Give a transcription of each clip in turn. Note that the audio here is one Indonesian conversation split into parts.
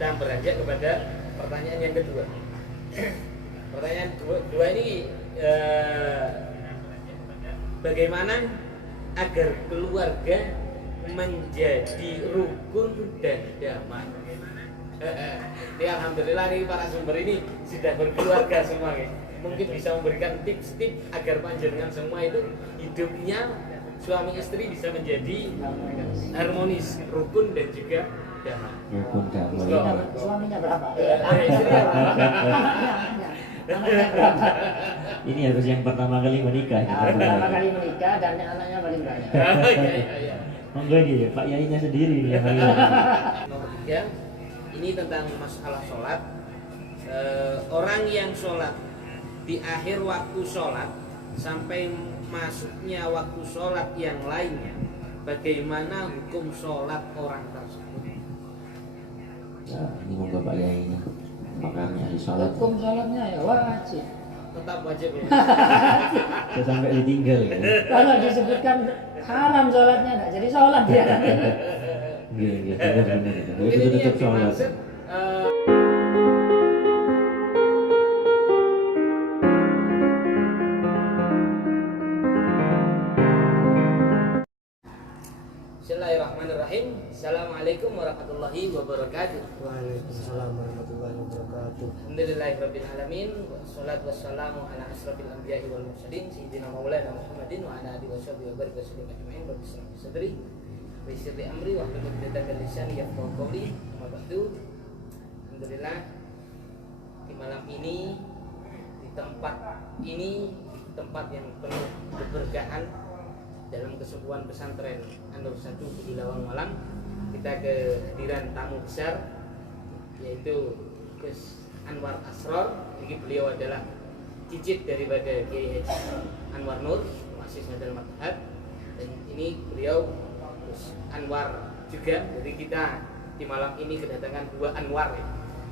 Kita beranjak kepada pertanyaan yang kedua. Pertanyaan kedua ini bagaimana agar keluarga menjadi rukun dan damai? Ya, alhamdulillah nih para sumber ini sudah berkeluarga semua ya. Mungkin bisa memberikan tips-tips agar panjenengan semua itu hidupnya suami istri bisa menjadi harmonis, rukun dan juga damai. Rukun damai. Suaminya berapa? Istrinya berapa? Ini harus yang pertama kali menikah. Pertama kali menikah dan anaknya paling banyak. Iya. Monggo ini Pak Yainya sendiri nih yang paling. Nomor 3, ini tentang masalah sholat. Orang yang sholat di akhir waktu sholat sampai masuknya waktu sholat yang lainnya, bagaimana hukum sholat orang tersebut? Nah, ini monggo Pak Yainya. Makanya di sholat Hukum sholatnya ya wajib. Tetap wajib ya. saya sampai ditinggal ya. Kalau disebutkan haram sholatnya enggak jadi sholat dia. Iya, benar. Mungkin Itu ini tetap yang sholat. dimaksud Bismillahirrahmanirrahim. Assalamualaikum warahmatullahi wabarakatuh. Waalaikumsalam warahmatullahi wabarakatuh. Alhamdulillahirabbil alamin, wassalatu wassalamu ala asrofil anbiya'i wal mursalin sayyidina maulana Muhammadin wa ala alihi washabihi wa barik wasallam ajma'in. Rabbi shrah li sadri wa yassir li amri wa hlul 'uqdatam min lisani yafqahu qawli. Amma ba'du. Alhamdulillah di malam ini, di tempat ini, tempat yang penuh keberkahan dalam kesepuhan pesantren An-Nur 1 Kedilawang Malang, kita kehadiran tamu besar yaitu Gus Anwar Asror. Jadi beliau adalah cicit daripada Kiai Haji Anwar Nur, muassis Nadal Madhab, dan ini beliau Gus Anwar juga. Jadi kita di malam ini kedatangan dua Anwar ya,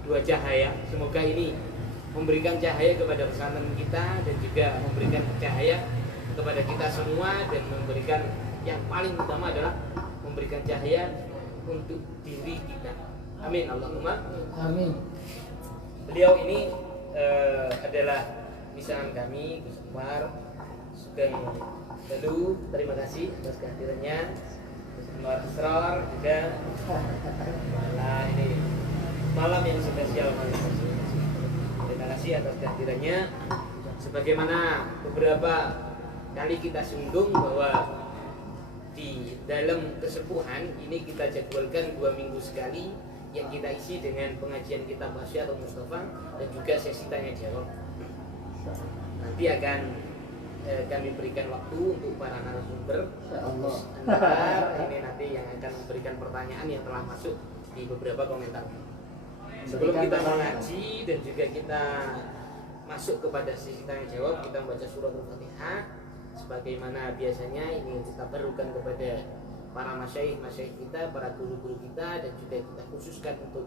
dua cahaya. Semoga ini memberikan cahaya kepada pesantren kita dan juga memberikan cahaya kepada kita semua, dan memberikan yang paling utama adalah memberikan cahaya untuk diri kita. Amin Allahumma Amin. Beliau ini adalah misahan kami, Gus Anwar Sugeng. Lalu terima kasih atas kehadirannya Gus Anwar Asror juga. Nah, ini malam yang spesial malam ini. Terima kasih atas kehadirannya. Sebagaimana beberapa kali kita singgung bahwa di dalam kesepuhan ini kita jadwalkan 2 minggu sekali yang kita isi dengan pengajian kitab Wasiat atau Mustafa dan juga sesi tanya jawab. Nanti akan kami berikan waktu untuk para narasumber. Anwar ini nanti yang akan memberikan pertanyaan yang telah masuk di beberapa komentar. Sebelum kita mengaji dan juga kita masuk kepada sesi tanya jawab, kita membaca surah Al-Fatihah. Sebagaimana biasanya ini kita perlukan kepada para masyaikh kita, para guru-guru kita, dan juga kita khususkan untuk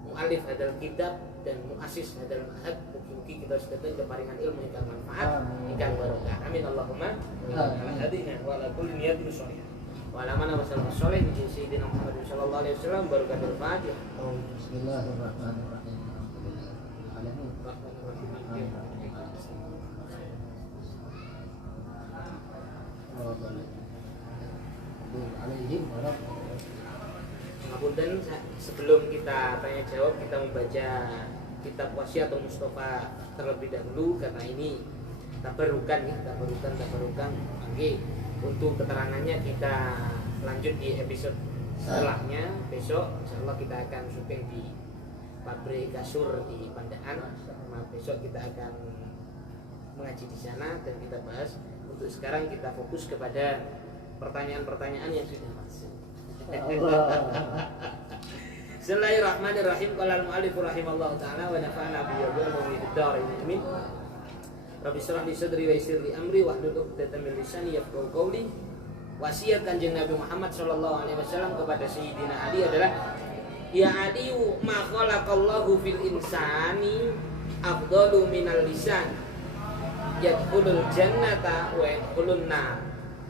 mu'alif hadal kitab dan mu'asis hadal mahad. Mungkin kita sedekatkan keparingan ilmu yang manfaat, yang barokah. Amin Allahumma. Ala hadina wa ala kulli niyatin sholihah. Wa ala man wasalla sholih bi sayyidina Muhammad sallallahu alaihi wasallam. Barakatul Fatihah. Bismillahirrahmanirrahim. Ngapunten, sebelum kita tanya jawab, kita membaca kitab Wasiat atau Mustafa terlebih dahulu, karena ini tabarukan ya, tabarukan. Oke, untuk keterangannya kita lanjut di episode setelahnya. Besok insyaallah kita akan syuting di pabrik kasur di Pandaan. Besok kita akan mengaji di sana dan kita bahas. Untuk sekarang kita fokus kepada pertanyaan-pertanyaan yang sudah masuk. Bismillahirrahmanirrahim. Qala al-mu'allif rahimallahu taala wa nafa'ana bi yadhihi bid-dar amin. Rabbi shrah li sadri wa yassir li amri wahlul 'uqdatam min lisani yafqahu qawli. Wasiat Kanjeng Nabi Muhammad sallallahu alaihi wasallam kepada Sayyidina Ali adalah, ya Ali, ma khalaqallahu fil insani afdalu minal lisan yadkhulul jannata wa yadkhulun nar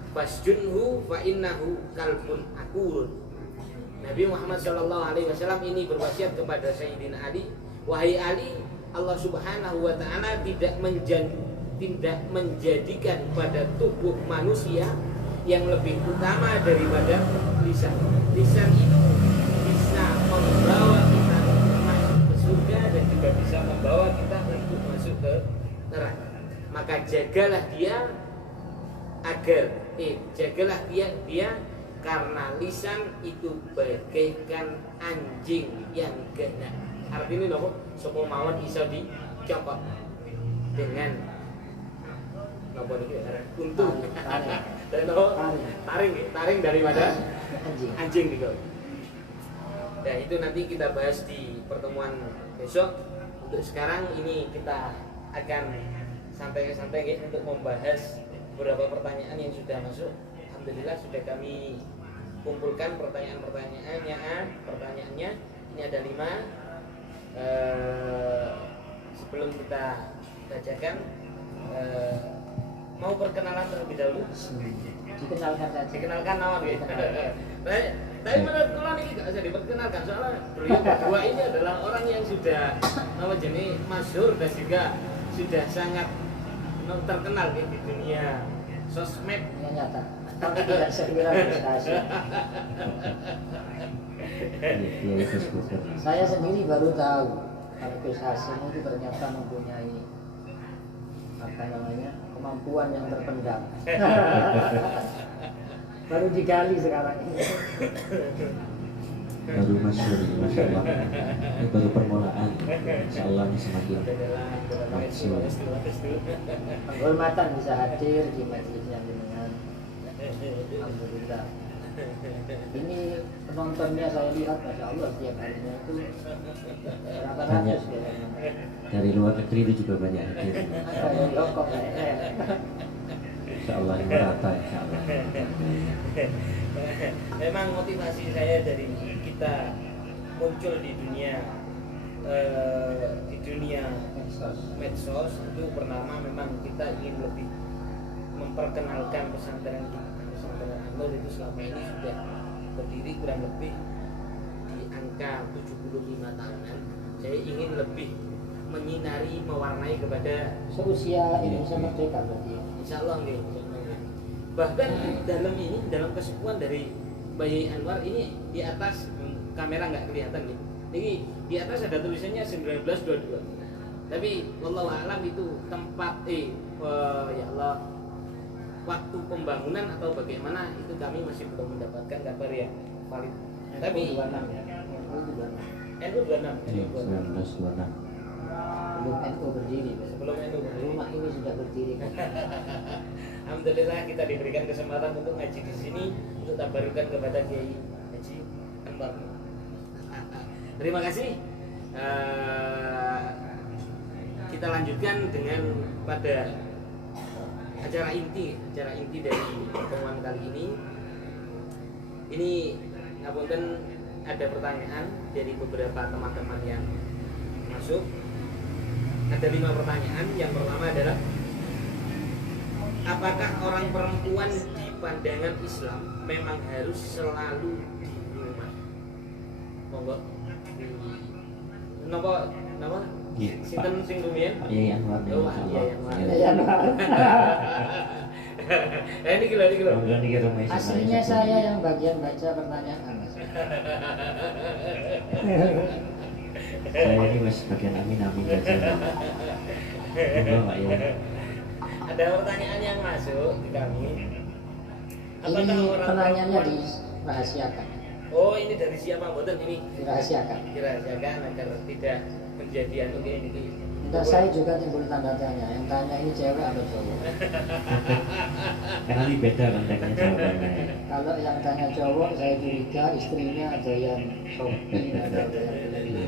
fasjunhu fa innahu kalbun akurun. Nabi Muhammad SAW ini berwasiat kepada Sayyidina Ali, wahai Ali, Allah Subhanahu wa taala tidak menjadikan pada tubuh manusia yang lebih utama daripada lisan. Lisan itu bisa membawa kita masuk ke surga dan juga bisa membawa kita untuk masuk ke neraka. Maka jagalah dia jagalah dia karena lisan itu bagaikan anjing yang ganas. Artinya nopo sapa mawon iso dicopot dengan nopo niki untung. Dan nopo taring daripada anjing gitu. Nah, itu nanti kita bahas di pertemuan besok. Untuk sekarang ini kita akan santai-santai untuk membahas beberapa pertanyaan yang sudah masuk. Alhamdulillah sudah kami kumpulkan pertanyaannya. Ini ada 5. Sebelum kita bacakan, mau perkenalan terlebih dahulu. Dikenalkan nama gitu. Tapi menurut kula ini gak usah diperkenalkan, soalnya beliau berdua ini adalah orang yang sudah jenis masyhur dan juga sudah sangat terkenal di dunia sosmed. Yang nyata. Tapi tidak sekira prestasi. Saya sendiri baru tahu kalau Gus Hasim itu ternyata mempunyai kemampuan yang terpendam. Baru digali sekarang ini. Baru masyhur, masya Allah. Ini baru permulaan. Insya Allah ini semakin masyhur. Penghormatan bisa hadir di majelisnya dengan alhamdulillah. Ini penontonnya saya lihat, masya Allah, setiap harinya itu berapa ratus ya. Dari luar negeri itu juga banyak hadir. Ada yang Hongkong ya. Insya Allah ini merata, insya Allah. Memang motivasi saya dari kita muncul di dunia medsos itu pertama memang kita ingin lebih memperkenalkan pesantren An-Nur itu selama ini sudah berdiri kurang lebih di angka 75 tahunan. Saya ingin lebih menyinari, mewarnai kepada Seusia Indonesia merdeka berarti ya. Insya Allah nih. Bahkan dalam kesepuan dari Bayi Anwar ini di atas kamera nggak kelihatan nih. Jadi di atas ada tulisannya 1922. Tapi wallahu alam itu tempat ya Allah waktu pembangunan atau bagaimana itu kami masih belum mendapatkan kabar yang valid. Tapi NU 26 ya. NU 26. Ini 1926. Belum NU berdiri. Sebelum NU berdiri. Rumah ini sudah berdiri. Alhamdulillah kita diberikan kesempatan untuk ngaji di sini untuk tabarukan kepada Kiai Haji Anwar. Terima kasih. Kita lanjutkan dengan pada acara inti dari pertemuan kali ini. Ini ngapunten ada pertanyaan dari beberapa teman-teman yang masuk. Ada 5 pertanyaan. Yang pertama adalah, apakah orang perempuan di pandangan Islam memang harus selalu di rumah? Monggo. Napa? Sinten sing rumiyin? Iya, Anwar. Oh, iya, Anwar. Ya, Anwar. Ini kilo. Aslinya saya yang bagian baca pertanyaan. Saya ini masih bagian amin saja. Enggak, Pak ya. Ada pertanyaan yang masuk di kami. Ini pertanyaannya dirahasiakan. Oh, ini dari siapa? Boten ini Dirahasiakan. dirahasiakan agar tidak menjadi ini. Entah, saya juga timbul tanda tanya. Yang tanya ini cewek atau cowok? Karena ini beda konteksnya jawabannya. Kalau yang tanya cowok, saya curiga istrinya ada yang shopping, ada yang beli.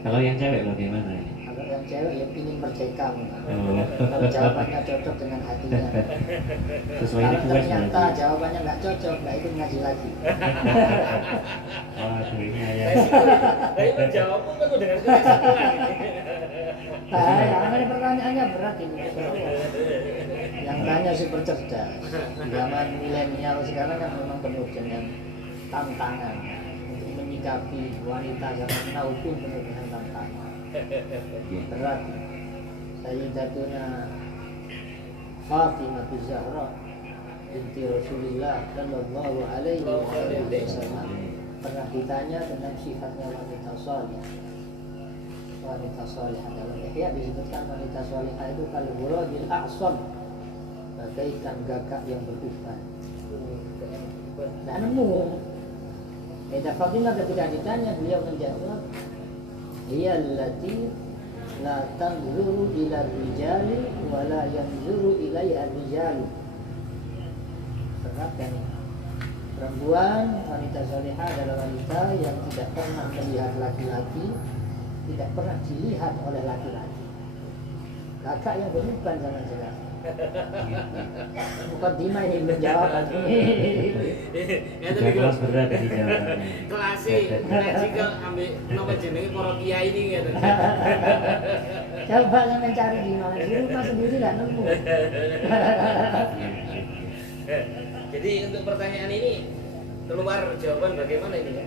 Kalau yang cewek bagaimana ini? Kalau yang cewek ya ingin merdeka. Oh. Kalau jawabannya cocok dengan hatinya. Sesuai Kalau request ternyata berarti. jawabannya nggak cocok, nggak ikut ngaji lagi. Waduh, ini ya. Tapi menjawab pun penuh dengan kesalahan. Ini pertanyaannya berat ini. Yang tanya super cerdas. Zaman milenial sekarang kan memang penuh dengan tantangan. menyikapi wanita zaman now pun penuh dengan tantangan. Berat. Sayyidatuna Fatimah Zahra binti Rasulullah sallallahu alaihi wasallam pernah ditanya tentang sifatnya wanita salih. Wanita salihah dalam Ihya disebutkan wanita salihah itu kalau ghurabil a'sam, bagaikan gagak yang beruban. Tidak nemu. Sayyidah Fatimah ketika ditanya beliau menjawab, hiya allati la tanzuru ila rijali wa la yanzuru ilaiha rijalu. Berat kan? Perempuan, wanita salihah adalah wanita yang tidak pernah melihat laki-laki, tidak pernah dilihat oleh laki-laki. Kakak yang beruban zaman sekarang. Bukan Dima yang menjawab ini. Sudah kelas berat di jawabannya. Kelas ngaji ke ambil nomor jenenge para kiai ini gitu. Coba yang mencari di mana di rumah sendiri nggak nemu. Jadi untuk pertanyaan ini keluar jawaban bagaimana ini ya?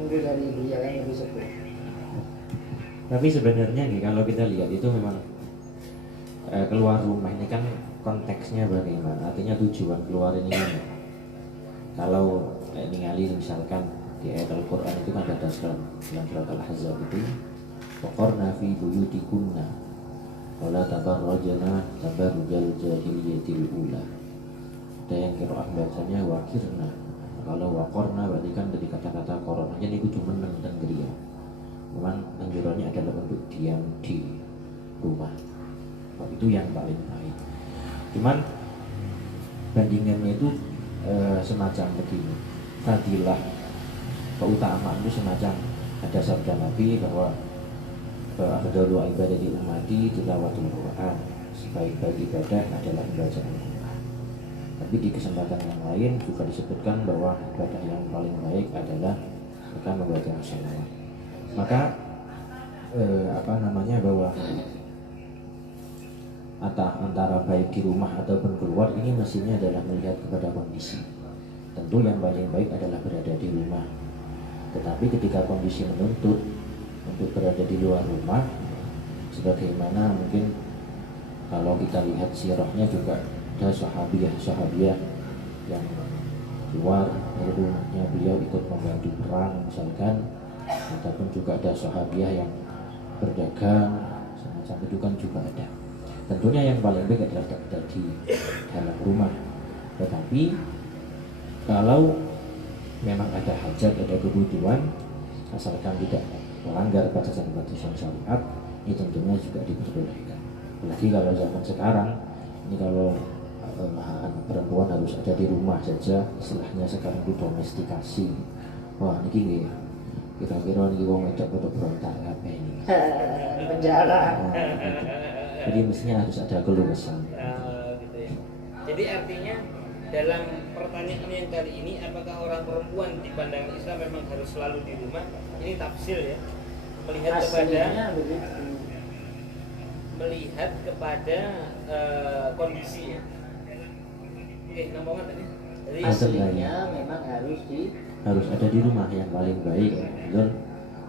Mungkin dari beliau yang lebih sepuh. Tapi sebenarnya nih kalau kita lihat itu memang keluar rumah ini kan konteksnya bagaimana? Artinya tujuan keluar ini kan kalau ningali misalkan di ayat Al-Quran itu kan ada dalam surat Al-Ahzab itu waqarna fi buyutikunna wala tabarrajna tabarrujal jahiliyatil ula. Ada yang qiraah bacanya waqirna. Kalau waqarna berarti kan dari kata-kata koronanya ini kudu meneng dan geria. Memang anjurannya adalah untuk diam di rumah. Itu yang paling baik. Cuman bandingannya itu semacam begini. Fadilah keutamaan itu semacam ada sabda Nabi bahwa afdalu ibadati ummati tilawatul Quran. Sebaik-baik ibadah adalah membaca Al-Quran. Tapi di kesempatan yang lain juga disebutkan bahwa ibadah yang paling baik adalah akan membaca sholawat. Maka bahwa antara baik di rumah ataupun keluar ini mestinya adalah melihat kepada kondisi. Tentu yang paling baik adalah berada di rumah. Tetapi ketika kondisi menuntut untuk berada di luar rumah, sebagaimana mungkin kalau kita lihat sirahnya juga ada sahabiah yang keluar dari rumahnya beliau ikut membantu perang misalkan, ataupun juga ada sahabiah yang berdagang semacam itu kan juga ada. Tentunya yang paling baik adalah berada di dalam rumah. Tetapi kalau memang ada hajat, ada kebutuhan, asalkan tidak melanggar batasan-batasan syariat, ini tentunya juga diperbolehkan. Apalagi kalau zaman sekarang, ini kalau anak perempuan harus ada di rumah saja, istilahnya sekarang itu domestikasi. Wah, ini kira-kira ini wong wedok pada berontak apa ini? Penjara. Nah, gitu. Jadi mestinya harus ada keluasan. Gitu ya. Jadi artinya dalam pertanyaan yang kali ini, apakah orang perempuan di pandangan Islam memang harus selalu di rumah? Ini tafsir ya, melihat kepada kondisinya. Oke, namanya tadi. Jadi Aslinya memang harus ada di rumah. Yang paling baik adalah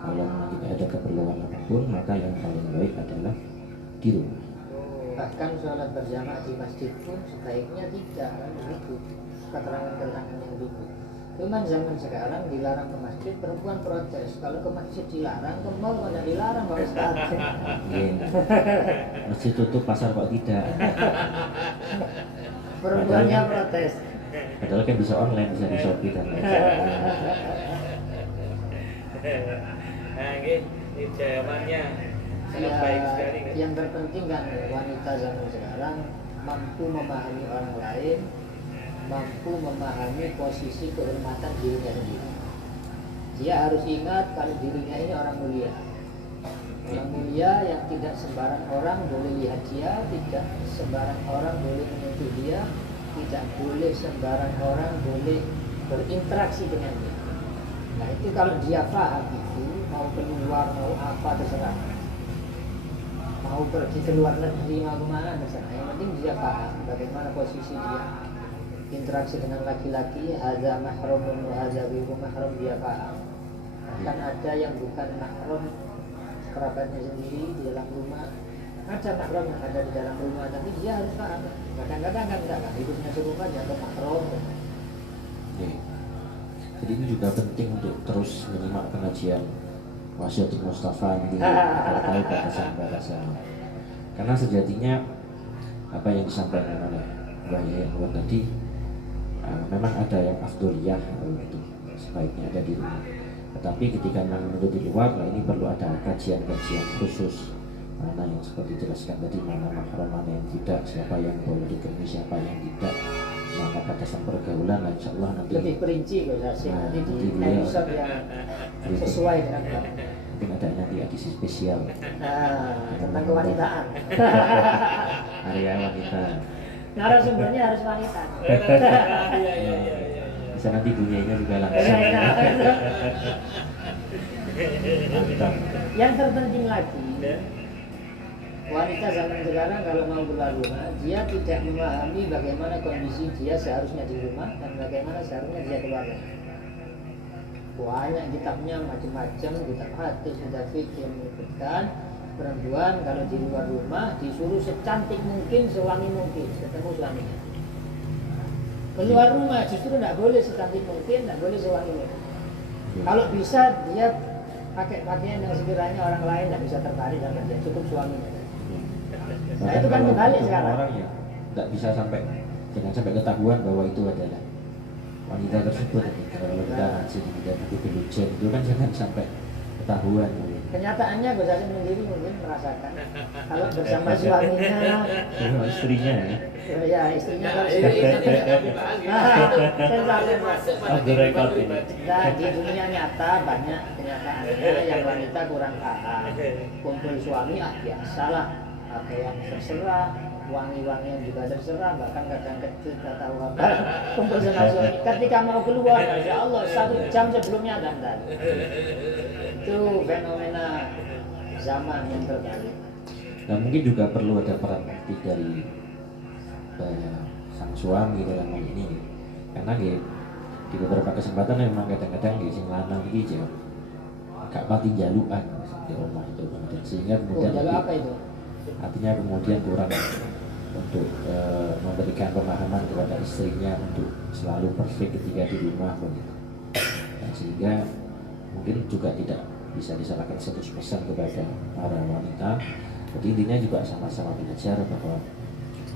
kalau tidak ada keperluan apapun, maka yang paling baik adalah di rumah. bahkan sholat berjamaah di masjid pun sebaiknya tidak, kan begitu keterangan-keterangan yang dulu. Cuman zaman sekarang dilarang ke masjid, perempuan protes. Kalau ke masjid dilarang, ke mall mana dilarang Pak Ustaz. Masjid tutup, pasar kok tidak. Perempuannya protes. Padahal kan bisa online, bisa di Shopee dan lain Nah, ini jawabannya sangat Ya, baik sekali kan. yang terpenting kan wanita zaman sekarang mampu memahami orang lain, mampu memahami posisi kehormatan dirinya sendiri. Dia harus ingat kalau dirinya ini orang mulia. Orang mulia yang tidak sembarang orang boleh lihat dia, tidak sembarang orang boleh menyentuh dia, tidak boleh sembarang orang boleh berinteraksi dengan dia. Nah itu kalau dia paham itu, mau keluar, mau apa terserah, mau pergi ke luar negeri, mau kemana terserah. Yang penting dia paham bagaimana posisi dia, interaksi dengan laki-laki, hadza mahramun wa hadza ghairu mahram, dia paham. Akan ada yang bukan mahram kerabatnya sendiri di dalam rumah, ada mahram yang ada di dalam rumah, tapi dia harus paham. Kadang-kadang kan enggak kan, hidupnya serumah jangan mahram. Oke. Jadi ini juga penting untuk terus menyimak pengajian Wasiatul Mustafa ini terkait batasan-batasan. Karena sejatinya apa yang disampaikan oleh Mbak Yayan tadi memang ada yang afdoliyah itu sebaiknya ada di rumah. Tetapi ketika memang di luar, nah ini perlu ada kajian-kajian khusus mana yang seperti dijelaskan tadi, mana mahram, mana yang tidak, siapa yang boleh ditemui, siapa yang tidak, mana batasan pergaulan. Nah, insya Allah nanti Lebih perinci kalau saya nanti di episode yang sesuai dengan Bapak. mungkin ada nanti edisi spesial Tentang kewanitaan. area wanita. Narasumbernya harus wanita. Iya. Bisa nanti bunyinya juga langsung. Mantap. Yang terpenting lagi, wanita zaman sekarang kalau mau keluar rumah, dia tidak memahami bagaimana kondisi dia seharusnya di rumah dan bagaimana seharusnya dia keluar rumah. Banyak kitabnya macam-macam, kitab hadis, kitab fikih menyebutkan perempuan kalau di luar rumah disuruh secantik mungkin, sewangi mungkin ketemu suaminya. Keluar rumah justru tidak boleh secantik mungkin, tidak boleh sewangi mungkin. Kalau bisa dia pakai pakaian yang sekiranya orang lain tidak bisa tertarik sama dia, cukup suaminya. Nah itu kan kalau kembali untuk sekarang. orang ya tidak bisa sampai, jangan sampai ketahuan bahwa itu adalah wanita tersebut. Kalau kita masih di bidang kebelujen itu kan jangan sampai ketahuan. Kenyataannya Gus Hasim sendiri mungkin merasakan kalau bersama suaminya, Sama istrinya ya. ya istrinya kalau Ini sudah tidak dibahas Sensasi. masuk pada Off the record kehidupan ini. pribadi. Nah, di dunia nyata banyak kenyataannya yang wanita kurang paham. Kumpul suami biasalah, pakai yang terserah, wangi-wangian juga terserah, bahkan kadang kecil tak tahu apa. Kumpul sama suami. Ketika mau keluar, Masya Allah 1 jam sebelumnya dandan. Itu fenomena zaman yang terbalik. Nah mungkin juga perlu ada peran aktif dari sang suami dalam hal ini, karena ya, di beberapa kesempatan memang kadang-kadang ya, sing lanang ini aja gak pati jaluan di rumah itu, dan sehingga kemudian Jalur apa itu? artinya kemudian kurang untuk memberikan pemahaman kepada istrinya untuk selalu perfect ketika di rumah begitu. Dan sehingga mungkin juga tidak bisa disalahkan 100% kepada para wanita. Jadi intinya juga sama-sama belajar bahwa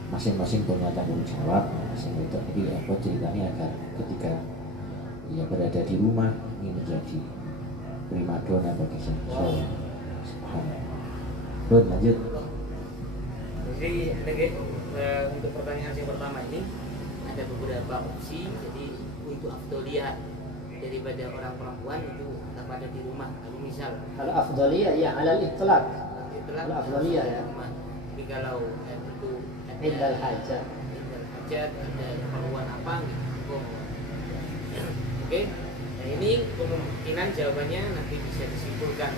masing-masing punya tanggung jawab masing itu. Jadi apa ceritanya agar ketika ia berada di rumah ini menjadi primadona bagi sang suami. Subhanallah. Lanjut. Jadi untuk pertanyaan yang pertama ini ada beberapa opsi. Jadi untuk afdoliyah daripada orang perempuan itu tetap ada di rumah. Tapi misal Kalau afdaliyah ya alal itlaq. itulah Kalau afdaliyah ya. rumah. Tapi kalau itu Indal hajat. hajat ada keperluan apa gitu. Oke. Nah ini kemungkinan jawabannya nanti bisa disimpulkan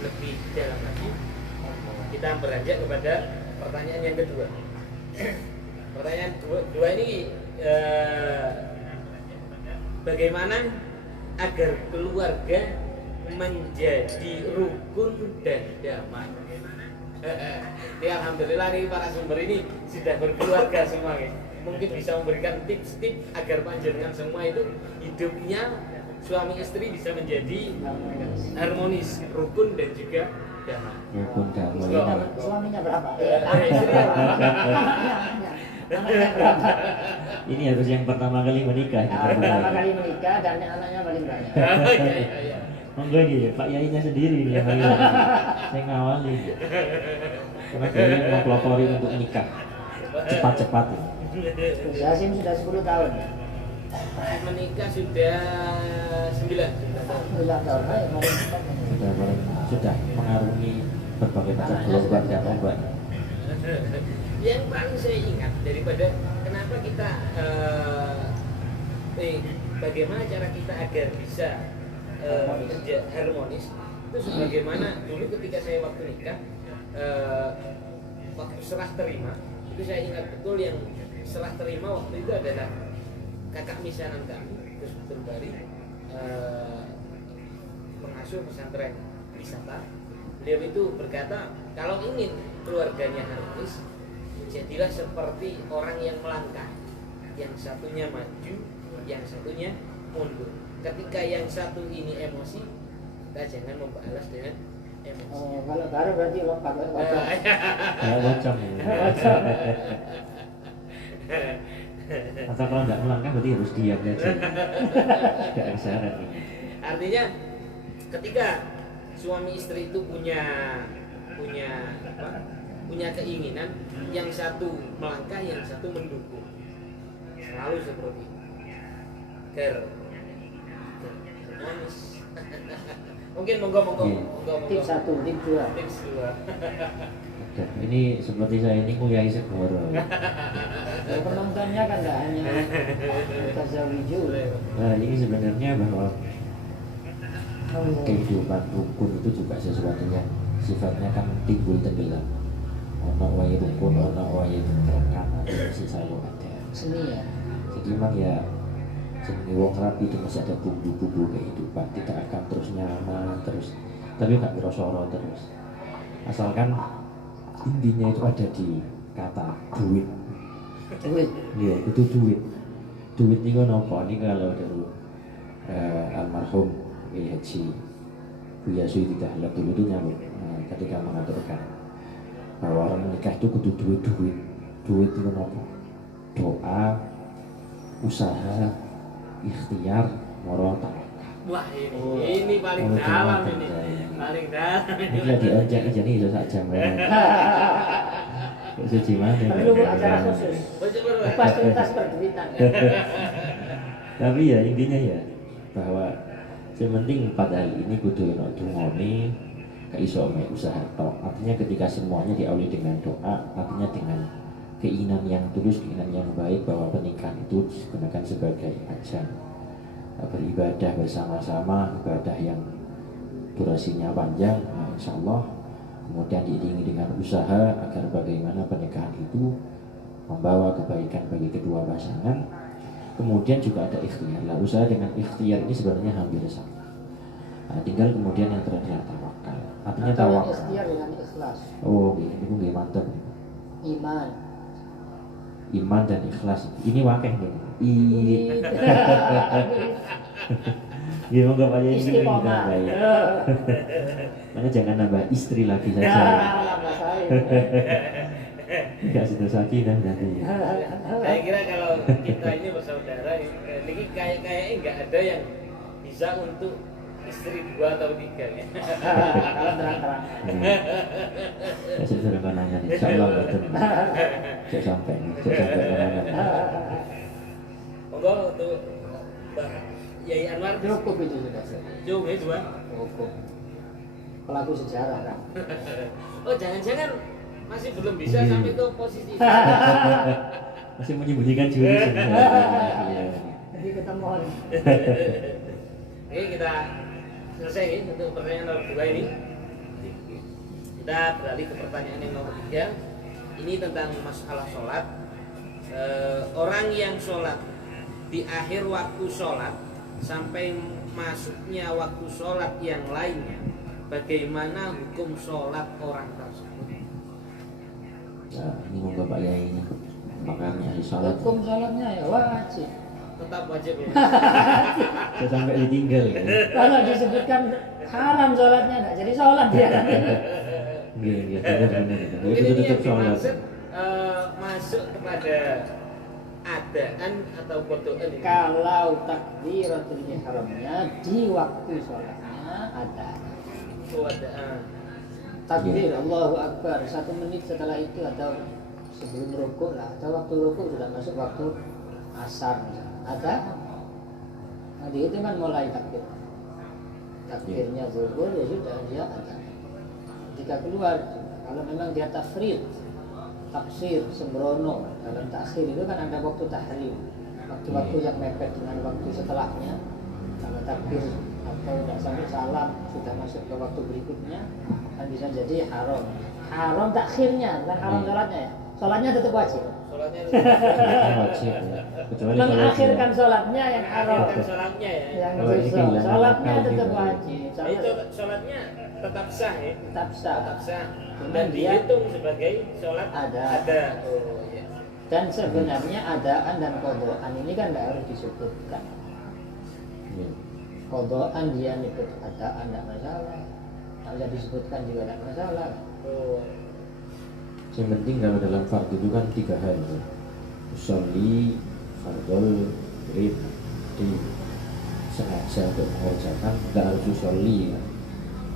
lebih dalam lagi. Kita beranjak kepada pertanyaan yang kedua. Pertanyaan kedua ini bagaimana agar keluarga menjadi rukun dan damai? Ya alhamdulillah nih para sumber ini sudah berkeluarga semua ya. Mungkin bisa memberikan tips-tips agar panjenengan semua itu hidupnya suami istri bisa menjadi harmonis, rukun dan juga damai. Rukun damai. Suaminya berapa? Istrinya Anaknya berapa? Ini harus yang pertama kali menikah. Pertama kali menikah dan anaknya paling banyak. Iya. Monggo nih, Pak Yainya sendiri nih yang paling saya ngawali. Karena dia mau pelopori untuk nikah cepat-cepat ya. Gus Hasim sudah 10 tahun. Menikah sudah 9 tahun. 9 tahun. Ayo, mari kita sudah mengarungi berbagai macam gelombang dan ombak. Yang paling saya ingat daripada kenapa kita bagaimana cara kita agar bisa harmonis itu sebagaimana dulu ketika saya waktu nikah waktu serah terima itu saya ingat betul yang serah terima waktu itu adalah kakak misanan kami Gus Betul Bari pengasuh pesantren wisata. Beliau itu berkata, kalau ingin keluarganya harmonis, jadilah seperti orang yang melangkah, yang satunya maju, yang satunya mundur. Ketika yang satu ini emosi, kita jangan membalas dengan emosi. Oh, kalau baru berarti lompat wajah. Kayak pocong ya. Atau kalau nggak melangkah berarti harus diam aja. Nggak keseret. Artinya ketika suami istri itu punya keinginan, yang satu melangkah, yang satu mendukung, selalu seperti itu. Harmonis. Mungkin monggo. Tips 1, tips 2. Tips 2. Dan ini seperti saya ini kuyai segoro. Penontonnya kan nggak hanya mutazawiju. Nah ini sebenarnya bahwa kehidupan rukun itu juga sesuatu yang sifatnya kan timbul tenggelam. Ono wae rukun, ono wae rekan, itu masih selalu ada. Seni ya. Jadi memang ya seni wong rapi itu masih ada bumbu-bumbu kehidupan. Tidak akan terus nyaman terus, tapi nggak berosoro terus. Asalkan intinya itu ada di kata duit. Duit. Iya, itu duit. Duit ini kan apa? Ini kalau dari almarhum Haji Buya Suyuti Dahlak dulu itu nyambung ketika mengaturkan bahwa orang menikah itu kudu duit. Duit itu kan apa? Doa, usaha, ikhtiar, moral, tawakal. Wah ini paling dalam ini. Paling dalam ini. Ini lagi ojek aja nih bisa saja suci mana? Perlu acara khusus. Pas tuntas perduitan. Tapi ya intinya ya bahwa sementing pada hal ini kudu ono dungone kaiso mek usaha tok. Artinya ketika semuanya diawali dengan doa, artinya dengan keinginan yang tulus, keinginan yang baik bahwa pernikahan itu digunakan sebagai ajang beribadah bersama-sama, ibadah yang durasinya panjang, insya Allah. Kemudian diiringi dengan usaha agar bagaimana pernikahan itu membawa kebaikan bagi kedua pasangan. Kemudian juga ada ikhtiar. Lah usaha dengan ikhtiar ini sebenarnya hampir sama. Nah, tinggal kemudian yang terakhir tawakal. Artinya tawakal. Ikhtiar dengan ikhlas. Oh, ini gue mantap. Iman dan ikhlas. Ini wakeh nih. Ya moga Pak Yai ini Istiqomah. baik. Makanya jangan nambah istri lagi saja. Nambah saya. Enggak sudah sakinah nanti. Saya kira kalau kita ini bersaudara, ini kayaknya nggak ada yang bisa untuk istri 2 atau 3 ya. Kalau terang-terang. Ya sudah kan nanya nih. Insyaallah betul. Cek sampai nanya. Monggo untuk Mbak Yai Anwar. Cukup itu sudah. Cukup ya 2. Cukup. Pelaku sejarah kan. Oh jangan-jangan masih belum bisa sampai ke posisi itu. Masih menyembunyikan diri sebenarnya. Jadi ketemuan. Oke kita selesai nih untuk pertanyaan nomor 2 ini. Kita beralih ke pertanyaan yang nomor 3. Ini tentang masalah sholat. Orang yang sholat di akhir waktu sholat sampai masuknya waktu sholat yang lainnya, bagaimana hukum sholat orang tersebut? Nah, ini moga Pak Yai ini makanya ahli sholat. Hukum sholatnya ya wajib. Tetap wajib ya. Saya sampai ditinggal ya. Kalau disebutkan haram sholatnya enggak jadi sholat dia. Iya, benar. Mungkin Itu ini tetap yang sholat. dimaksud masuk kepada adaan atau kodoan ini. Kalau takbiratul ihramnya di waktu sholatnya ada. Oh, adaan. Takbir Allahu Akbar 1 menit setelah itu atau sebelum rukuk lah atau waktu rukuk sudah masuk waktu asar ada. Nah, dihitungan mulai takbir. Takbirnya zuhur ya sudah dia ada. Jika keluar kalau memang dia tafrid, taksir, sembrono dalam taksir itu kan ada waktu tahrim, waktu-waktu yang mepet dengan waktu setelahnya. Kalau takbir atau tidak sampai salam sudah masuk ke waktu berikutnya kan bisa jadi haram takhirnya bukan haram sholatnya ya. Sholatnya tetap wajib. sholatnya Kan wajib ya. Kecuali kalau mengakhirkan dia- sholatnya yang haram, akhirkan sholatnya ya. yang Kalau ini dosa. kehilangan Sholatnya akal tetap juga. wajib, sama Itu sholatnya tetap sah ya. tetap sah. Tetap sah. Cuman Dan dia dihitung sebagai sholat ada. Oh iya. Dan sebenarnya adaan dan kodoan ini kan nggak harus disebutkan. Iya. Kodoan dia nyebut adaan tidak masalah, kalau disebutkan juga tidak masalah. Oh. Yang penting kalau dalam fardu itu kan 3 hal ya. Usolli, fardol, rid, di sengaja untuk mengerjakan tidak harus usolli ya.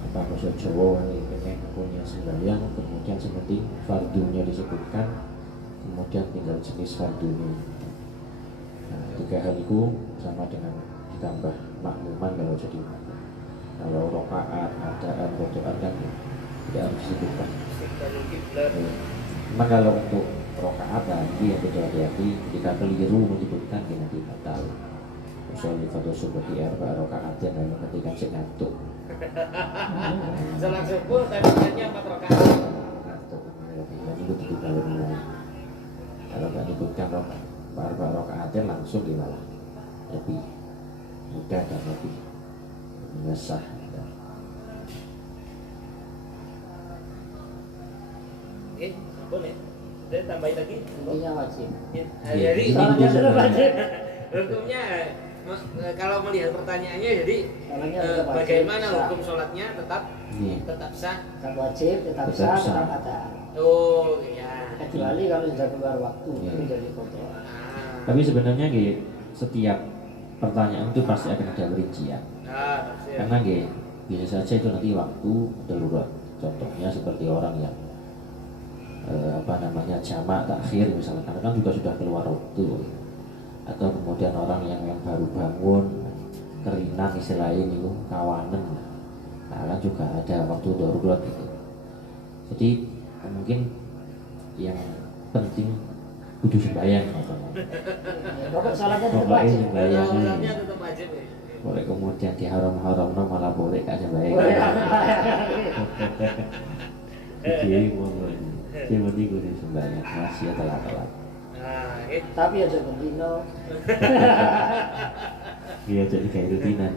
Apa bahasa Jawa ini pengen punya sembahyang, kemudian seperti fardunya disebutkan, kemudian tinggal jenis fardunya. Nah, 3 hal itu sama dengan ditambah makmuman kalau jadi makmum. Kalau rokaat, adaan, kodoan kan tidak harus disebutkan. Istiqbalul kiblat. Cuma kalau untuk rokaat lagi yang perlu hati-hati ketika keliru menyebutkan dia nanti batal. Usolli fardhu subhi arba'a raka'atin lalu ketika cek ngantuk. Sholat subuh tapi niatnya 4 rakaat. Ngantuk dan itu tidak kalau mulai. Kalau nggak nyebutkan arba'a raka'atin langsung dia malah lebih mudah dan lebih sah. Oke, boleh. Saya tambahin lagi. Intinya wajib. Ya, Iya, jadi ini Sholatnya bisa tetap wajib. hukumnya kalau melihat pertanyaannya jadi Sholatnya tetap wajib, bagaimana sah. hukum sholatnya tetap Iya. tetap sah? Tetap wajib, tetap Tetap sah, sah. tetap adaan. Oh ya. Kecuali kalau sudah keluar waktu Iya. itu jadi kodoan. Tapi sebenarnya gitu, setiap pertanyaan itu pasti akan ada perincian. Tafsir. Karena bisa saja itu nanti waktu darurat. Contohnya seperti orang yang jamak takhir misalnya, karena kan juga sudah keluar waktu. Atau kemudian orang yang baru bangun kerinang istilahnya itu kawanan, nah kan juga ada waktu darurat itu. Jadi mungkin yang penting kudu sembahyang Pokok sholatnya tetap pokoknya wajib. sembahyang. Sholatnya tetap wajib ya. Boleh kemudian di haram-haram malah boleh gak sembahyang. Jadi mau yang penting kudu sembahyang masih telat-telat. Nah, itu. Tapi aja bendino. Iya jadi kayak rutinan.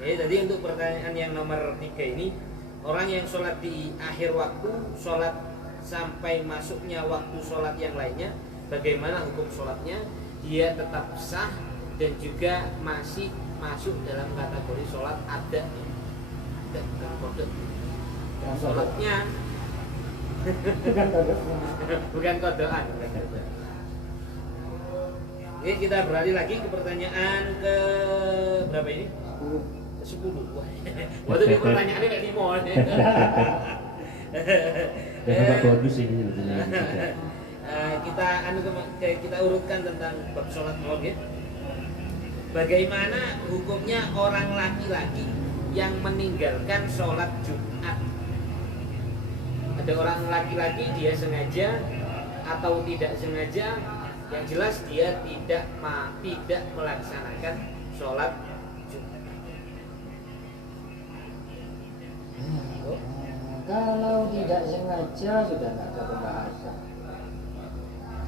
Tadi untuk pertanyaan yang nomor 3 ini, orang yang sholat di akhir waktu, sholat sampai masuknya waktu sholat yang lainnya, bagaimana hukum sholatnya? Dia tetap sah dan juga masih masuk dalam kategori sholat ada bukan kode. Sholatnya Bukan kodok. bukan kodoan. Ini kita beralih lagi ke pertanyaan ke berapa ini? Ke 10. Wah, waktu ini pertanyaannya kayak di mall. Dan apa bonus ini sebetulnya. Kita urutkan tentang bab sholat malam ya. Bagaimana hukumnya orang laki-laki yang meninggalkan sholat Jumat? Ada orang laki-laki dia sengaja atau tidak sengaja, yang jelas dia tidak melaksanakan sholat Jumat. Kalau tidak sengaja sudah tidak ada pembahasan.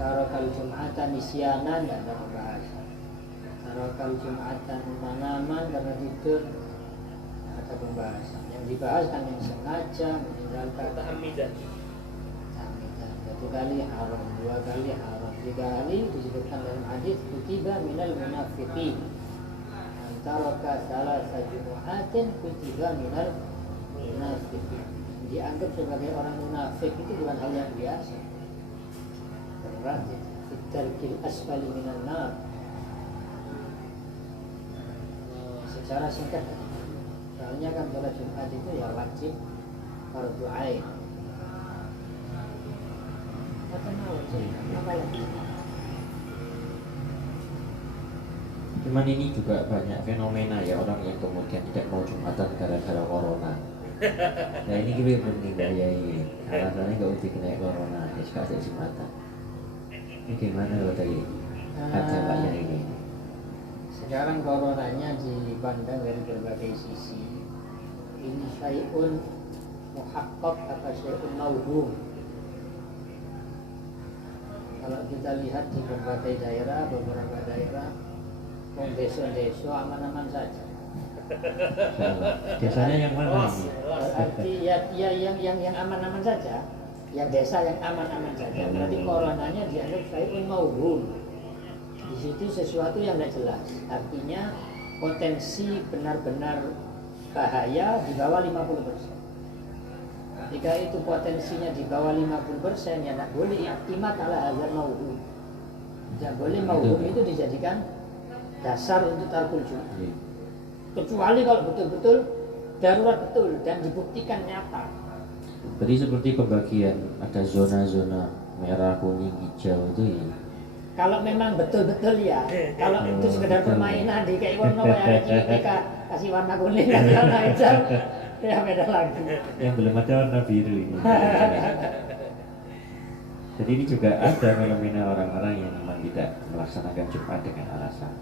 Kalau Jumatan isyanan tidak ada pembahasan. Kalau Jumatan manaman karena tidur tidak ada pembahasan. Yang dibahas kan yang sengaja meninggalkan Ta'ammidan. ta'amidan. 1 kali haram, 2 kali haram, 3 kali disebutkan dalam hadis kutiba minal munafiqin. Antara salah Jumu'atin kutiba minal munafiqin. Dianggap sebagai orang munafik itu bukan hal yang biasa. Berat itu. Fitarkil asfali minan nar. Secara singkat, soalnya kan sholat Jumat itu ya wajib fardu ain. Apa lagi? Cuman ini juga banyak fenomena ya orang yang kemudian tidak mau Jumatan gara-gara corona. Nah ini kita penting ya ini. Alasannya nggak usah kena corona, ya sekarang Jumatan. Ini gimana kalau tadi ada Pak ya ini? Sekarang coronanya dipandang dari berbagai sisi. Ini syai'un muhaqqaq apa syai'un mauhum. Kalau kita lihat di berbagai daerah, beberapa daerah, desa-desa aman-aman saja. Desanya yang mana ini? Berarti ya yang aman-aman saja, yang desa yang aman-aman saja. Berarti coronanya dianggap syai'un mauhum. Di situ sesuatu yang tidak jelas. Artinya potensi benar-benar bahaya di bawah 50%. Ketika itu potensinya di bawah 50%, ya tidak boleh i'timad ala hadzal mauhum. Tidak boleh mauhum itu dijadikan dasar untuk tarkul jum'ah. Kecuali kalau betul-betul darurat betul dan dibuktikan nyata. Berarti seperti pembagian ada zona-zona merah, kuning, hijau itu ya. Kalau memang betul-betul ya, kalau itu sekedar permainan di kayak warna ya kita kasih warna kuning, kasih warna hijau, ya beda lagi. Yang belum ada warna biru ini. Jadi ini juga ada fenomena orang-orang yang memang tidak melaksanakan Jumat dengan alasan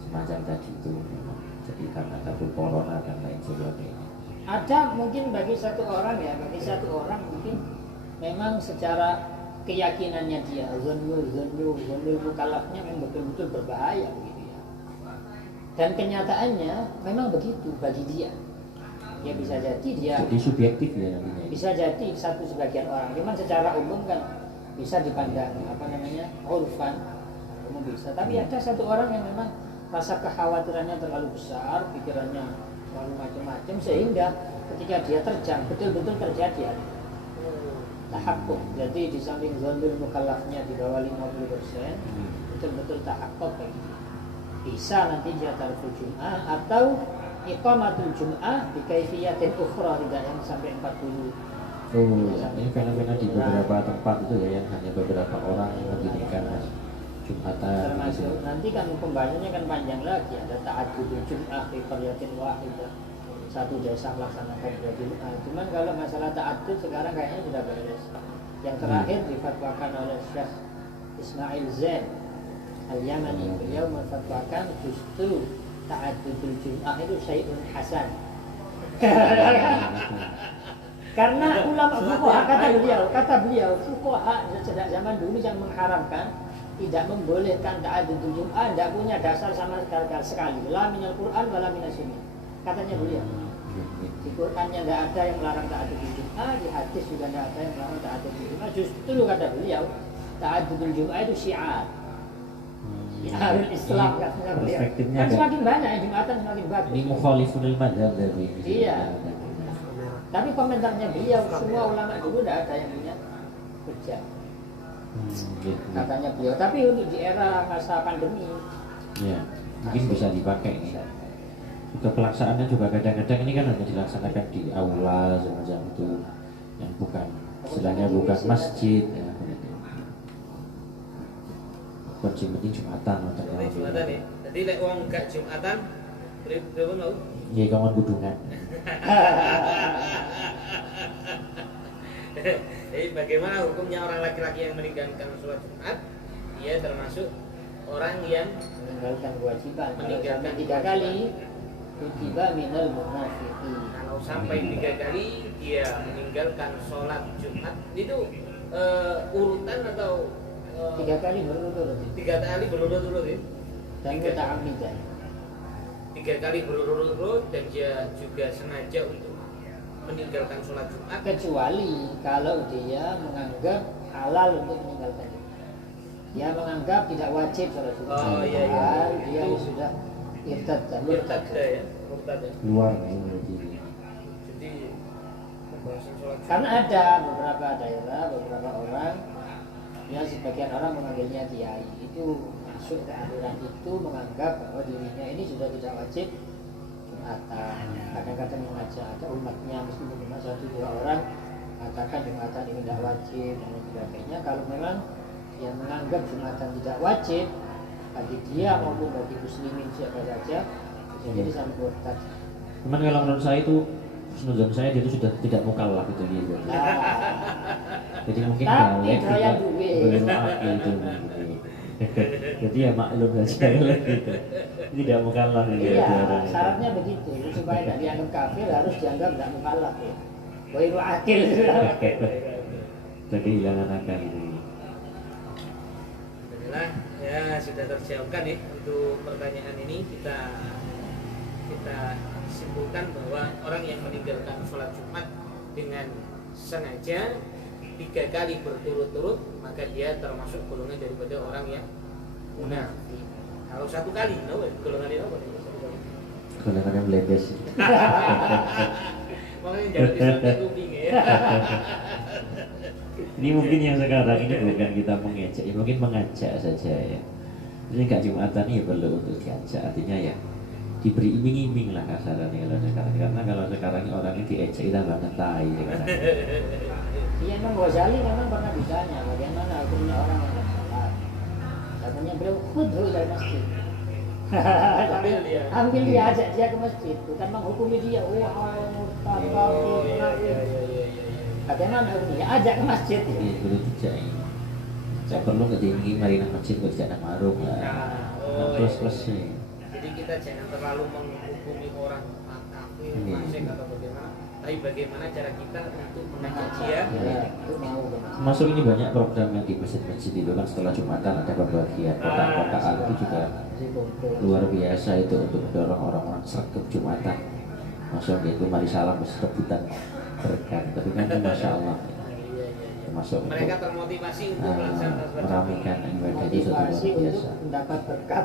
semacam tadi itu, memang jadi karena takut corona dan lain sebagainya. Ada mungkin bagi satu orang ya, bagi satu orang mungkin memang secara keyakinannya dia zonnul mukallafnya memang betul-betul berbahaya begitu ya. Dan kenyataannya memang begitu bagi dia. Ya bisa jadi dia Jadi subjektif ya nantinya. bisa jadi satu sebagian orang. Cuman secara umum kan bisa dipandang apa namanya urfan umum bisa. Tapi ada satu orang yang memang rasa kekhawatirannya terlalu besar, pikirannya terlalu macam-macam sehingga ketika dia terjang betul-betul terjadi tahakkuk. Jadi di samping zonnul mukallafnya di bawah 50%, betul-betul tahakkuk kayak gitu. Bisa nanti dia tarikul jum'ah atau iqamatul jum'ah bi kaifiyatin ukhra, tidak yang sampai 40. Oh, ini fenomena di beberapa tempat itu ya yang hanya beberapa orang yang mendirikan Jumatan. Termasuk nanti kan pembahasannya kan panjang lagi, ada ta'addudul jum'ah fi qaryatin wahidah. Satu desa melaksanakan 2 Jumat. Cuman kalau masalah ta'addud sekarang kayaknya sudah beres. Yang terakhir difatwakan oleh Syekh Ismail Zain Al-Yamani. Beliau menfatwakan justru ta'addudul jum'ah itu syai'un hasan. Karena ulama fuqaha kata beliau fuqaha sejak zaman dulu yang mengharamkan tidak membolehkan ta'addudul jum'ah tidak punya dasar sama sekali. La minal Qur'an wala minas sunnah. Katanya beliau. Di Qur'annya tidak ada yang melarang ta'addudul jum'ah, di hadis juga tidak ada yang melarang ta'addudul jum'ah. Justru kata beliau, ta'addudul jum'ah itu syiar. Syiarul Islam katanya beliau. Kan semakin banyak Jumatan semakin bagus. Ini mukhaliful madzhab dari. Iya. Tapi komentarnya beliau, semua ulama dulu tidak ada yang punya hujjah. Katanya beliau. Tapi untuk di era masa pandemi, ya mungkin bisa dipakai ya. Juga pelaksanaannya juga kadang-kadang ini kan hanya dilaksanakan di aula semacam itu yang bukan istilahnya bukan masjid ya. Kunci penting Jumatan atau Jumatan ya. Jadi lek wong gak Jumatan, berapa mau? Iya kawan budungan. Jadi bagaimana hukumnya orang laki-laki yang meninggalkan sholat Jumat? Dia termasuk orang yang meninggalkan kewajiban. Meninggalkan 3 kali, kutiba minal munafiqin. kalau sampai 3 kali dia meninggalkan sholat Jumat itu urutan atau 3 kali berurut-urut 3 kali berurut-urut ya? dan muta'ammidan. 3 kali berurut-urut dan dia juga sengaja untuk meninggalkan sholat Jumat, Kecuali kalau dia menganggap halal untuk meninggalkan itu. Dia menganggap tidak wajib sholat Jumat. Oh, iya, iya. Dia sudah irtad murtad ya, murtad ya. Luar ya berarti. Jadi pembahasan sholat Jumat. Karena ada beberapa daerah, beberapa orang, ya sebagian orang memanggilnya kiai, itu masuk ke aliran itu menganggap bahwa dirinya ini sudah tidak wajib Jumatan. Kadang-kadang mengajak ada umatnya meskipun cuma 1-2 orang katakan Jumatan ini tidak wajib dan sebagainya. Kalau memang dia menganggap Jumatan tidak wajib bagi dia maupun bagi muslimin siapa saja, bisa jadi sampai murtad. Cuman kalau menurut saya itu menurut saya dia itu sudah tidak mukallaf itu gitu. Jadi mungkin Tapi balik doyan duit. belum akil itu. Jadi ya maklum saja gitu. Tidak mukallaf gitu. Iya, syaratnya begitu. Supaya tidak dianggap kafir harus dianggap tidak mukallaf ya. Wairu akil. Sudah kehilangan akal ini. Alhamdulillah ya sudah terjawabkan ya untuk pertanyaan ini. Kita simpulkan bahwa orang yang meninggalkan sholat Jumat dengan sengaja 3 kali berturut-turut maka dia termasuk golongan daripada orang yang munafik. Kalau 1 kali, golongan dia apa? Golongan yang melebes. Makanya jangan disampai kuping ya. Ini mungkin yang sekarang ini bukan kita mengejek, ya mungkin mengajak saja ya. Ini gak Jumatan ya perlu untuk diajak, artinya ya diberi iming-iming lah kasarannya kalau sekarang. Karena kalau sekarang ini orangnya diejek kita banget tai sekarang. Iya, Imam Ghazali memang pernah ditanya bagaimana hukumnya orang yang bersalat. Katanya beliau khudhu dari masjid. Ambil dia, ajak dia ke masjid, bukan menghukumi dia. Bagaimana hukumnya? Ajak ke masjid ya. Iya, perlu dijak. Saya perlu ketinggi marina masjid kok dijak nang marung lah. Plus sih. Jadi kita jangan terlalu menghukumi orang kafir, Iya. fasik atau bagaimana. Tapi bagaimana cara kita untuk mengajak dia? Ya, itu mau ke masjid. Termasuk ini banyak program yang di masjid-masjid itu kan setelah Jumatan ada pembagian kotak-kotakan itu juga luar biasa itu untuk mendorong orang-orang sergap Jumatan. Masuk itu mari salam rebutan berkat, tapi kan itu Masya Allah termasuk untuk Mereka termotivasi untuk melaksanakan sholat meramaikan ibadah itu suatu Motivasi luar biasa. untuk mendapat berkat.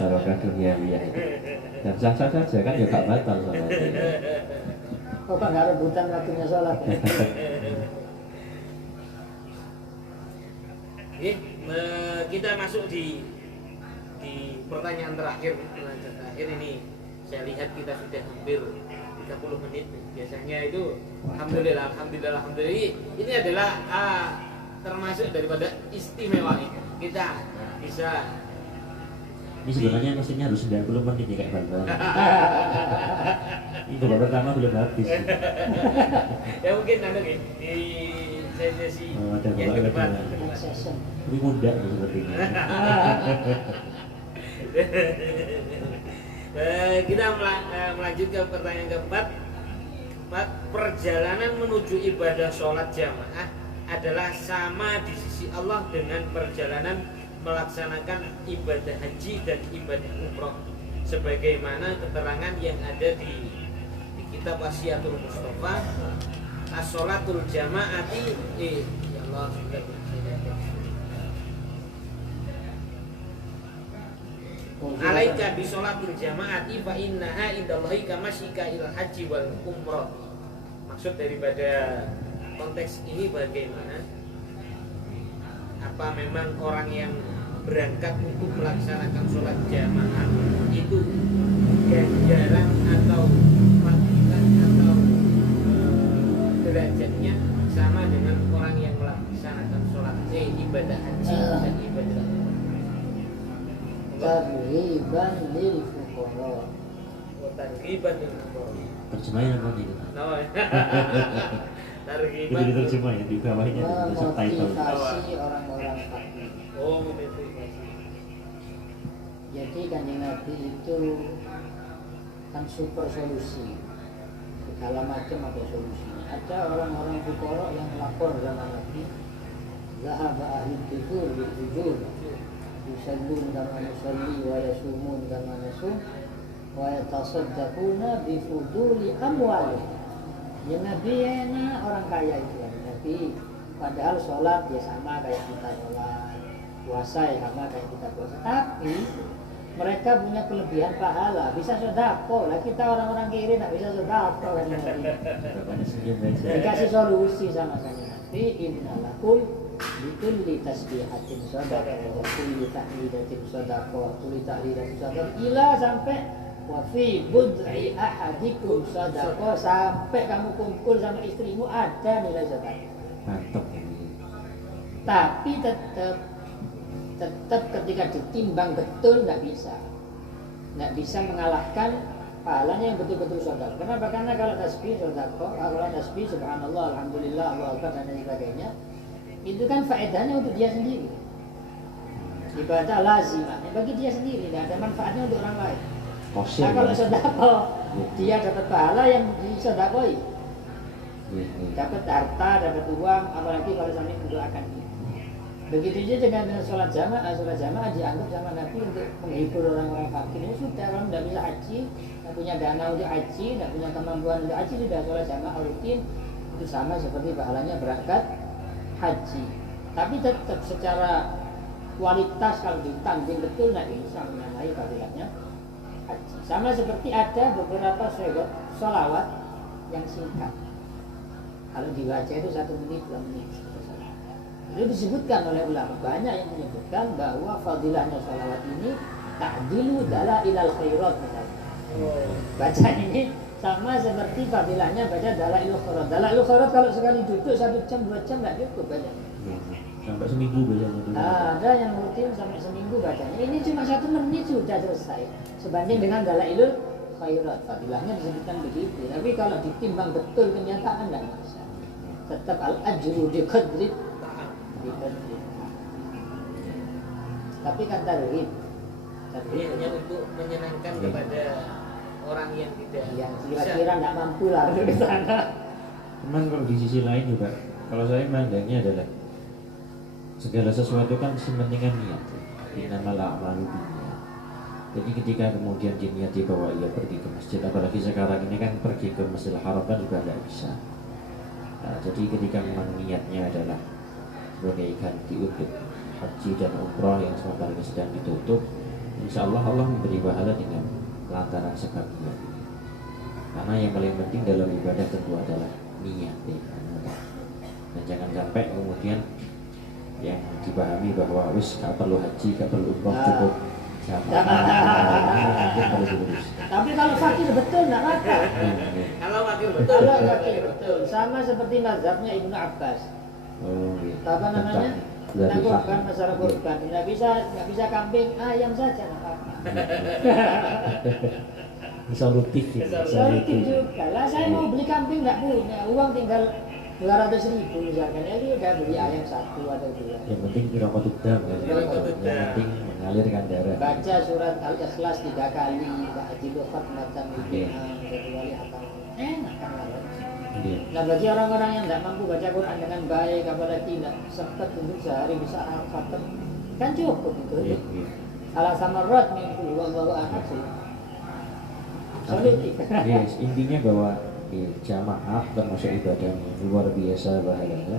Barokah duniawiah itu. Dan sah-sah saja kan ya gak batal sama itu. Kok nggak rebutan waktunya sholat ya? Kita masuk di pertanyaan terakhir ini. Saya lihat kita sudah hampir 30 menit. Biasanya itu alhamdulillah. Ini adalah termasuk daripada istimewa ini. Kita bisa Ini sebenarnya mestinya harus 90 menit ya kayak bal-bal. Ini babak pertama belum habis. ya mungkin nanti di sesi Oh, ada yang babak kedepan. kedua. Next session. Ini muda ya sepertinya. Kita melanjut ke pertanyaan keempat. Perjalanan menuju ibadah sholat jamaah adalah sama di sisi Allah dengan perjalanan melaksanakan ibadah haji dan ibadah umroh, sebagaimana keterangan yang ada di kitab Wasiatul Mustafa, as-sholatul jamaati ya Allah sudah alaika bi sholatil jamaati fa innaha indallahi kamasyika ilal haji wal umrah. Maksud daripada konteks ini bagaimana? Apa memang orang yang berangkat untuk melaksanakan sholat jamaah itu ganjaran atau fadilah atau derajatnya sama dengan orang yang melaksanakan sholat ibadah haji dan ibadah umrah? Targhiban lil fuqara. Targhiban lil fuqara. Terjemahnya apa nih? Nama ya? Itu Targhiban. diterjemah ya di bawahnya ada subtitle. Memotivasi orang-orang fakir. Oh, motivasi. Jadi Kanjeng Nabi itu kan super solusi. Segala macam ada solusinya. Ada orang-orang fuqara yang lapor sama Nabi. Zahaba ahli tujur bil tujur. Yusallun kama nusalli wa yasumun kama nasum wa yatasaddaquna bi fuduli amwalihim. Ya Nabi enak orang kaya itu ya Nabi. Padahal sholat ya sama kayak kita sholat, puasa ya sama kayak kita puasa. Tapi mereka punya kelebihan pahala, bisa sedekah. Lah kita orang-orang kiri tak bisa sedekah kan Nabi. Bapaknya senyum aja. Dikasih solusi sama kanjeng Nabi, innalakum bikulli tasbihatin sadaqah wa kulli tahmidatin sadaqah, kulli tahlilatin sadaqah ila sampai wa fi bud'i ahadikum sadaqah, sampai kamu kumpul sama istrimu ada nilai sedekah. Mantap ini. Tapi tetap ketika ditimbang betul nggak bisa mengalahkan pahalanya yang betul-betul sedekah. Kenapa? Karena kalau tasbih sedekah, kalau tasbih subhanallah, alhamdulillah, Allahu akbar dan lain sebagainya, itu kan faedahnya untuk dia sendiri. Ibadah lazimah bagi dia sendiri, tidak ada manfaatnya untuk orang lain. Kosil. Nah kalau sedekah dia dapat pahala yang disedekoi. dapat harta, dapat uang, apalagi kalau sampai mendoakan dia. Begitu juga dengan sholat jamaah dianggap sama Nabi untuk menghibur orang-orang fakir. Ini sudah, kalau tidak bisa haji, tidak punya dana untuk haji, tidak punya kemampuan untuk haji, sudah sholat jamaah rutin, itu sama seperti pahalanya berangkat haji. Tapi tetap secara kualitas kalau ditanding betul, tidak bisa menyamai fadilahnya haji. Sama seperti ada beberapa sholawat yang singkat. Kalau dibaca itu 1 menit, 2 menit. Itu disebutkan oleh ulama, banyak yang menyebutkan bahwa fadilahnya sholawat ini ta'dilu dalailal khairat misalnya. Baca ini sama seperti fadilahnya baca dalailul khairat. Dalailul khairat kalau sekali duduk 1 jam 2 jam tidak cukup baca. Sampai seminggu bacanya dulu. Ada yang rutin sampai seminggu bacanya. Ini cuma 1 menit sudah selesai. Sebanding dengan dalailul khairat, fadilahnya disebutkan begitu. Tapi kalau ditimbang betul kenyataan tidak bisa. Tetap al-ajru di qadri. Tapi kan tarhib Ini hanya untuk menyenangkan kepada orang yang tidak yang bisa. kira-kira nggak mampu lah untuk ke sana. Cuman kalau di sisi lain juga, kalau saya memandangnya adalah segala sesuatu kan sementingan niat. Innamal a'malu binniyat. Jadi ketika kemudian diniati bahwa ia pergi ke masjid, apalagi sekarang ini kan pergi ke Masjidil Haram kan juga nggak bisa. Nah, jadi ketika memang niatnya adalah sebagai ganti untuk haji dan umroh yang sebentar ini sedang ditutup, insya Allah Allah memberi pahala dengan lantaran sebab niat. Karena yang paling penting dalam ibadah tentu adalah niat ya. Dan jangan sampai kemudian yang dipahami bahwa wis gak perlu haji, gak perlu umroh, cukup Tapi kalau fakir betul nggak apa. Kalau fakir betul. Kalau fakir betul, sama seperti mazhabnya Ibnu Abbas. Apa namanya? Tentang kurban, masalah kurban. Nggak bisa kambing, ayam saja nggak apa-apa. Solutif ya. Solutif juga. Lah saya mau beli kambing nggak punya, uang tinggal 200.000 misalkan, ya udah beli ayam 1 atau 2. Yang penting iraqatud dam kan. Yang penting mengalirkan darah. Baca surat Al-Ikhlas 3 kali, ta'jilu khatmatan kecuali apa? Enak kan kalau. Nah bagi orang-orang yang tidak mampu baca Quran dengan baik, apalagi tidak sempat untuk sehari bisa khatam, kan cukup itu. Ala samarrat min kulli wallahu ahad. Solutif. Yes, intinya bahwa jamaah termasuk ibadah yang luar biasa bahayanya,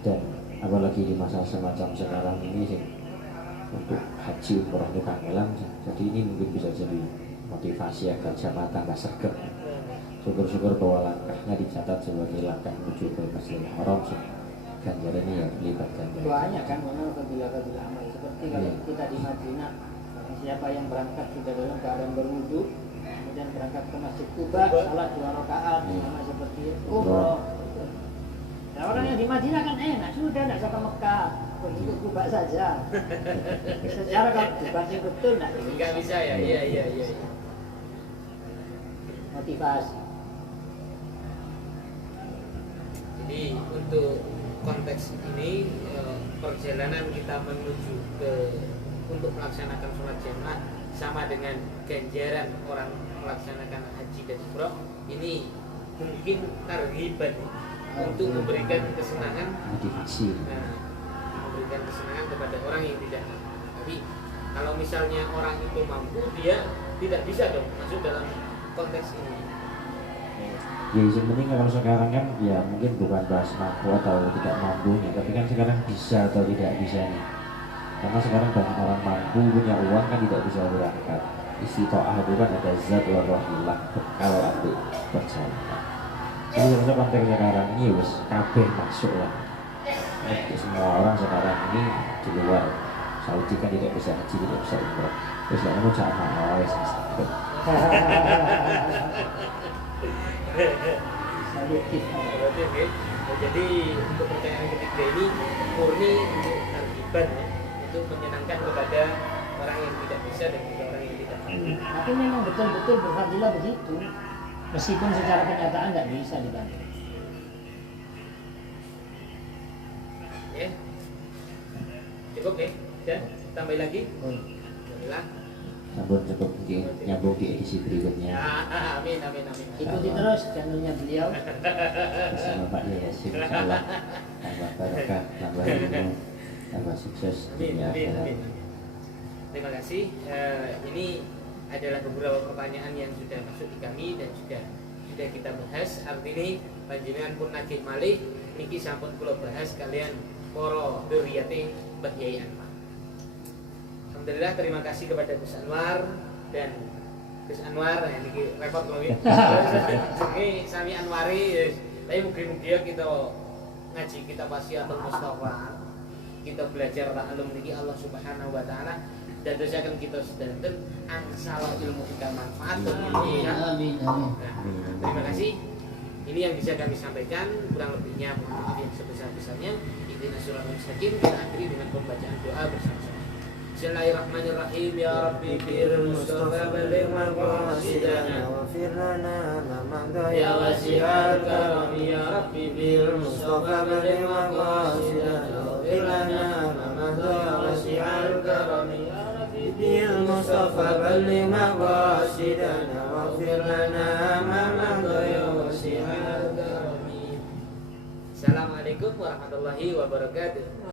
dan apalagi di masa semacam sekarang ini sih, untuk haji umroh itu kangelan. Jadi ini mungkin bisa jadi motivasi agar jamaah tambah sergap. Syukur-syukur bahwa langkahnya dicatat sebagai langkah menuju ke Masjidil Haram. Ganjarannya ya melibat ganjaran. Banyak kan mana fadilah-fadilah amal seperti kalau kita di Madinah, siapa yang berangkat sudah dalam keadaan berwudu, kemudian berangkat ke Masjid Kuba, salat 2 rakaat, sama seperti umroh. Nah orang yang di Madinah kan enak, sudah tidak usah ke Mekah, pergi ke Kuba saja. Secara kalau dibanding betul nggak bisa ya, iya. Motivasi. Jadi untuk konteks ini perjalanan kita menuju untuk melaksanakan sholat jamaah sama dengan ganjaran orang melaksanakan haji dan umroh, ini mungkin tarhiban untuk memberikan kesenangan, motivasi. memberikan kesenangan kepada orang yang tidak mampu. Tapi kalau misalnya orang itu mampu, dia tidak bisa dong masuk dalam konteks ini. Ya sebenarnya kalau sekarang kan ya mungkin bukan bahas mampu atau tidak mampunya, tapi kan sekarang bisa atau tidak bisa nih. Karena sekarang banyak orang mampu punya uang kan tidak bisa berangkat. Istitoah itu kan ada zat wa rohilah kalau ambil perjalanan. Jadi rasa konteks sekarang ini wis kabeh masuk lah. Untuk semua orang sekarang ini di luar Saudi kan tidak bisa haji, tidak bisa umroh. Terus lah kamu jangan mau wis sakit. Jadi untuk pertanyaan ketiga ini murni untuk tarhiban ya, untuk menyenangkan kepada orang yang tidak bisa dan juga orang yang tidak mampu. Tapi memang betul-betul berfadilah begitu, meskipun secara kenyataan tidak bisa dibantu. Ya, cukup ya, dan tambah lagi. Alhamdulillah. Sampun cukup mungkin nyambung di edisi berikutnya Amin amin amin. Ikuti terus channelnya beliau. bersama Pak Yasin. Insyaallah tambah barokah, tambah ilmu, tambah sukses Amin dunia amin akhirat. amin. Terima kasih. Ini adalah beberapa pertanyaan yang sudah masuk di kami dan sudah kita bahas. Artinya panjenengan pun nagih malih niki sampun kula bahas kalian para dzurriyyate Mbah Yai Anwar. Alhamdulillah, terima kasih kepada Gus Anwar dan Gus Anwar. Nah, ini repot loh ini. Ini sami Anwari. Tapi mungkin kita ngaji kita Wasiatul Mustafa. Kita belajar ta'alum niki Allah Subhanahu wa taala dan dosakan kita sedanten angsal ilmu kita manfaat dan ilmu kita. Amin. Nah, terima kasih. Ini yang bisa kami sampaikan, kurang lebihnya mohon maaf yang sebesar-besarnya. Ihdinas siratal mustaqim. Kita akhiri dengan pembacaan doa bersama-sama. Bismillahirrahmanirrahim. Ya Rabbi bil Mustafa baligh maqasidana واغفر لنا ما مضى ya wasi'al karam ya Rabbi bil Mustafa baligh maqasidana waghfir lana ma madha ya wasi'al karam ya Rabbi bil Mustafa baligh maqasidana waghfir lana ma madha ya wasi'al karam. Assalamualaikum warahmatullahi wabarakatuh.